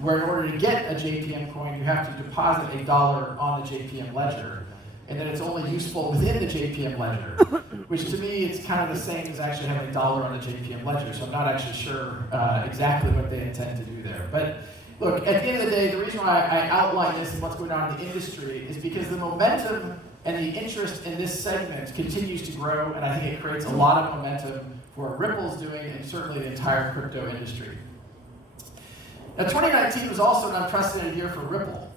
where in order to get a JPM coin, you have to deposit $1 on the JPM ledger, and then it's only useful within the JPM ledger, which to me it's kind of the same as actually having $1 on the JPM ledger, so I'm not actually sure exactly what they intend to do there. But look, at the end of the day, the reason why I outline this and what's going on in the industry is because the momentum and the interest in this segment continues to grow, and I think it creates a lot of momentum for what Ripple's doing and certainly the entire crypto industry. Now, 2019 was also an unprecedented year for Ripple.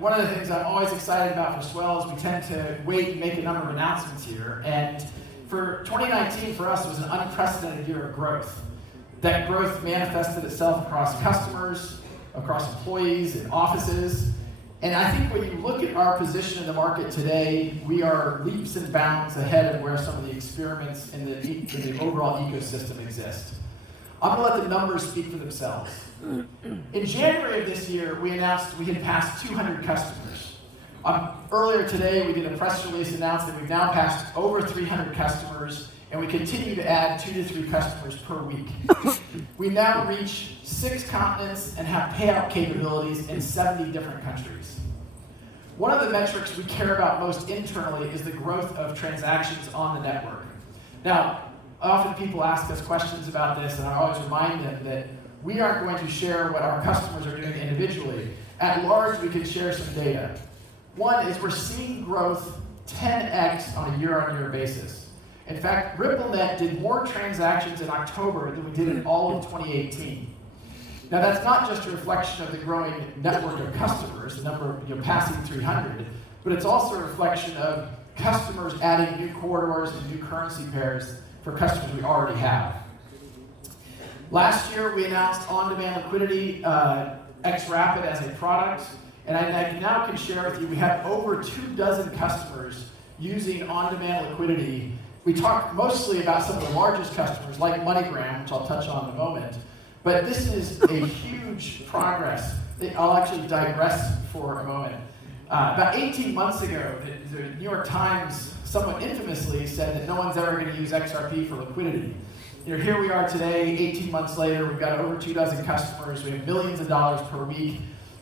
One of the things I'm always excited about for Swell is we tend to wait and make a number of announcements here, and for 2019 for us was an unprecedented year of growth. That growth manifested itself across customers, across employees and offices, and I think when you look at our position in the market today, we are leaps and bounds ahead of where some of the experiments in the overall ecosystem exist. I'm going to let the numbers speak for themselves. In January of this year, we announced we had passed 200 customers. Earlier today, we did a press release announcing that we've now passed over 300 customers, and we continue to add 2 to 3 customers per week. We now reach 6 continents and have payout capabilities in 70 different countries. One of the metrics we care about most internally is the growth of transactions on the network. Now, often people ask us questions about this, and I always remind them that we aren't going to share what our customers are doing individually. At large, we can share some data. One is we're seeing growth 10x on a year-on-year basis. In fact, RippleNet did more transactions in October than we did in all of 2018. Now, that's not just a reflection of the growing network of customers, the number passing 300, but it's also a reflection of customers adding new corridors and new currency pairs for customers we already have. Last year, we announced on-demand liquidity XRapid as a product, and I now can share with you we have over 24 customers using on-demand liquidity. We talked mostly about some of the largest customers like MoneyGram, which I'll touch on in a moment, but this is a huge progress. I'll actually digress for a moment. About 18 months ago, the New York Times somewhat infamously said that no one's ever going to use XRP for liquidity. Here we are today, 18 months later, we've got over 24 customers, we have millions of dollars per week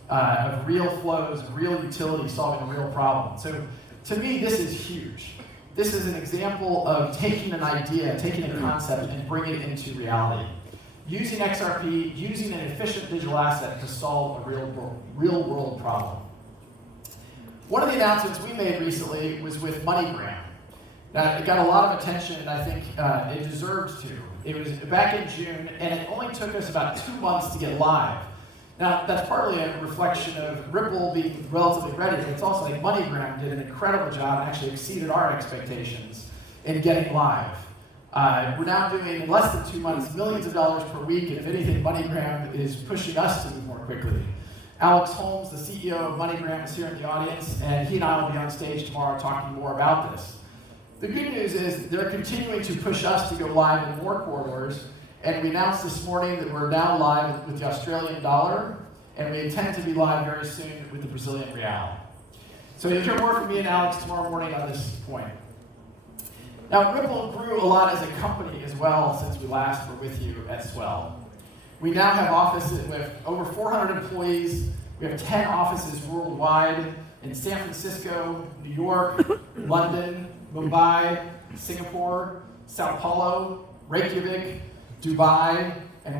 of real flows, real utility solving a real problem. So to me, this is huge. This is an example of taking an idea, taking a concept, and bringing it into reality. Using XRP, using an efficient digital asset to solve a real world problem. One of the announcements we made recently was with MoneyGram. Now, it got a lot of attention, and I think it deserves to. It was back in June, and it only took us about 2 months to get live. Now, that's partly a reflection of Ripple being relatively ready, but it's also like MoneyGram did an incredible job and actually exceeded our expectations in getting live. We're now doing, in less than 2 months, millions of dollars per week, and if anything, MoneyGram is pushing us to move more quickly. Alex Holmes, the CEO of MoneyGram, is here in the audience, and he and I will be on stage tomorrow talking more about this. The good news is they're continuing to push us to go live in more corridors, and we announced this morning that we're now live with the Australian dollar, and we intend to be live very soon with the Brazilian real. So you'll hear more from me and Alex tomorrow morning on this point. Now, Ripple grew a lot as a company as well since we last were with you at Swell. We now have offices with over 400 employees. We have 10 offices worldwide in San Francisco, New York, London, Mumbai, Singapore, Sao Paulo, Reykjavik, Dubai,